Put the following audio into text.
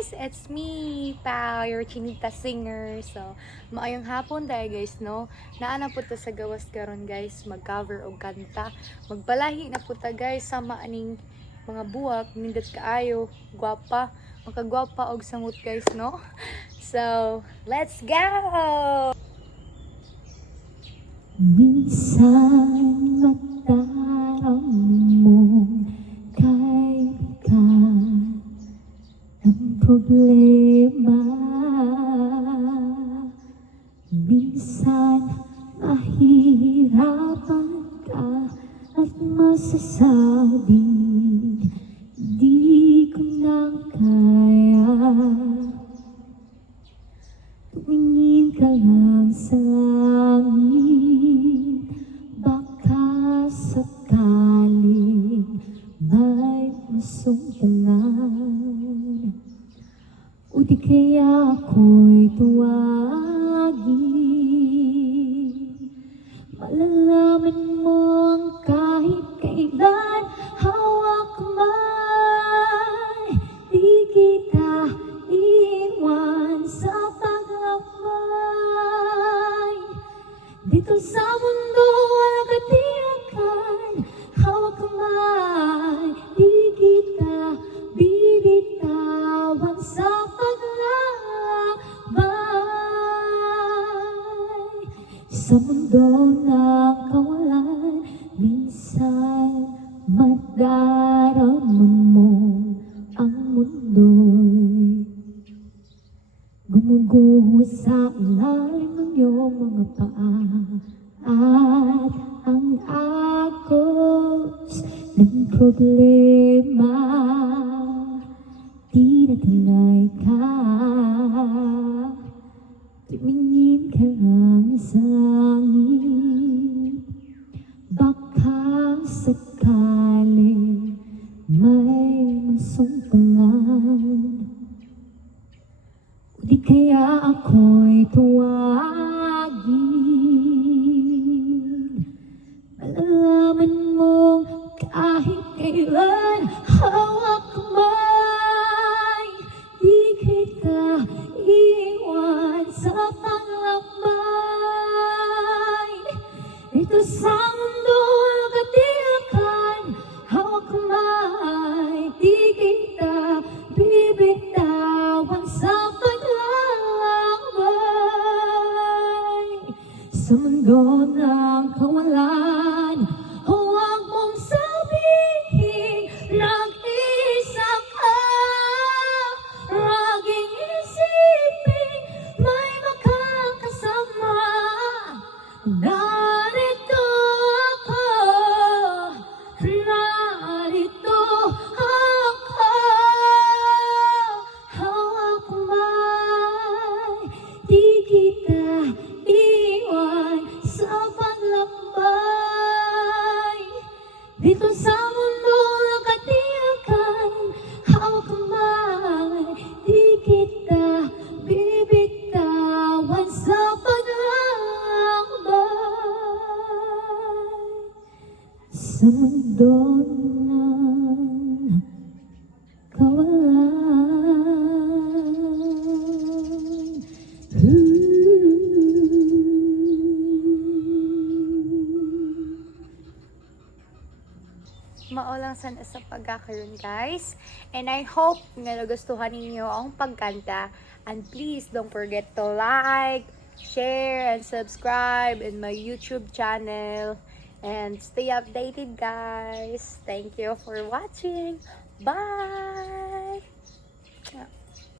guys! It's me, Pao, your Chinita singer. So, maayong hapon tayo guys, no? Naana po ta sa gawas karon guys, mag-cover og kanta. Magbalahi na po ta guys, sama aning mga buwak, nindot kaayo, gwapa, makagwapa og samot guys, no? So, let's go! Minsan mataram mong kaibigan ng problema. Minsan mahihirapan ka at masasabing di ko na kaya. Tumingin ka lang sa langit, baka sakaling may masumpungan. O di kaya ako'y tuwagin, malalaman mo ang kahit kailan hawak kamay. Di kita iwan sa paglakbay. Dito sa mundo walang katiyakan, hawak kamay. Di kita bibitawan sa paglakbay. Sa mundo ng kawalan, minsan madarama mo ang mundo'y gumuguho sa ilalim ng iyong mga paa. At ang agos ng problema, tinatanay ka. Tumingin ka lang sa langit, baka sakaling may masumpungan. O di kaya ako'y tuwagin, malalaman mong kahit kailan hawak kamay. Di kita iwan sa paglakbay. Ito sa mundo walang katiyakan, hawak kamay. Di kita bibitawan sa paglakbay. Sa mundo ng kawalan, huwag mong sabihin nag-isa ka. Laging isipin may makakasama. Narito ako, narito ako. Hawak kamay, di kita iwan sa paglakbay. Dito sa mundo ng katiyakan, hawak kamay. Di kita bibitawan sa paglakbay. Sa mundo ng kawalan. Maulang sana sa pagkakaroon guys, and I hope nga nagustuhan ninyo ang pagkanta, and please don't forget to like, share, and subscribe in my YouTube channel, and stay updated guys. Thank you for watching. Bye.